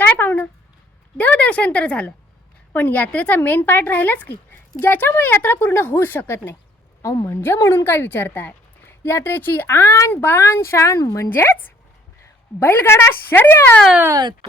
काय पाहुणं, देवदर्शन तर झालं, पण यात्रेचा मेन पार्ट राहिलाच की, ज्याच्यामुळे यात्रा पूर्ण होऊ शकत नाही. अहो म्हणजे म्हणून काय विचारताय? यात्रेची आन बान शान म्हणजेच बैलगाडा शर्यत.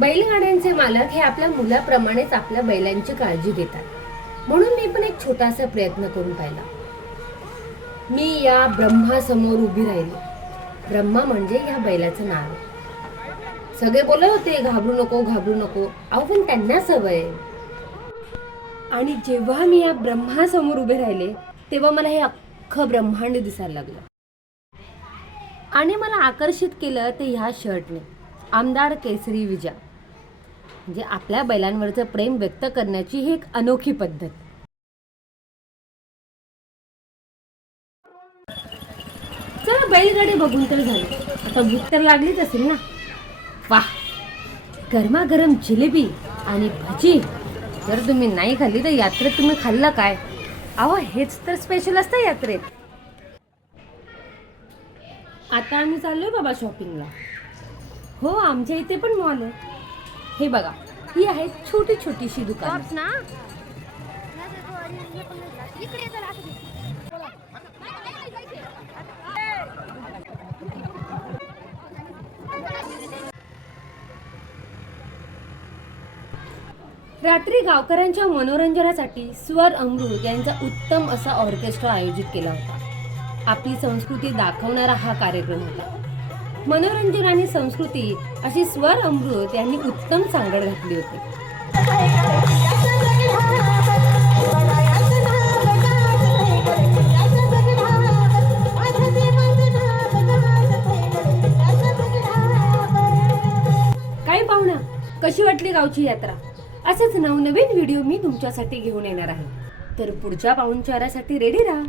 बैलगाड्यांचे मालक हे आपल्या मुलाप्रमाणेच आपल्या बैलांची काळजी घेतात. म्हणून मी पण एक छोटासा प्रयत्न करून पाहिला. मी या ब्रह्मासमोर उभी राहिली. ब्रह्मा म्हणजे या बैलाचं नाव. सगळे बोलत होते घाबरू नको घाबरू नको, अहो पण त्यांना सवय. आणि जेव्हा मी या ब्रह्मासमोर उभे राहिले तेव्हा मला हे अख्खं ब्रह्मांड दिसायला लागलं. आणि मला आकर्षित केलं ते ह्या शर्टने, आमदार केसरी विजा. म्हणजे आपल्या बैलांवरचं प्रेम व्यक्त करण्याची ही एक अनोखी पद्धत. चला बैलगाडी बघून तर झाली, आता भूक तर लागलीच असेल ना. वाह, गरमागरम जिलेबी आणि भजी जर तुम्ही नाही खाल्ली तर यात्रेत तुम्ही खाल्लं काय? अहो हेच तर स्पेशल असतं यात्रेत. आता आम्ही चाललोय बाबा शॉपिंगला. हो, आमच्या इथे पण मॉल आहे. हे बघा, ही आहे छोटी छोटीशी दुकान. रात्री गावकऱ्यांच्या मनोरंजनासाठी स्वर अमृत यांचा उत्तम असा ऑर्केस्ट्रा आयोजित केला होता. आपली संस्कृती दाखवणारा हा कार्यक्रम होता. मनोरंजन आणि संस्कृती अशी स्वर अमृत यांनी उत्तम सांगड घातली होती. काय पाहुणा, कशी वाटली गावची यात्रा? असेच नवनवीन व्हिडिओ मी तुमच्यासाठी घेऊन येणार आहे, तर पुढच्या पाहुणचारासाठी रेडी राहा.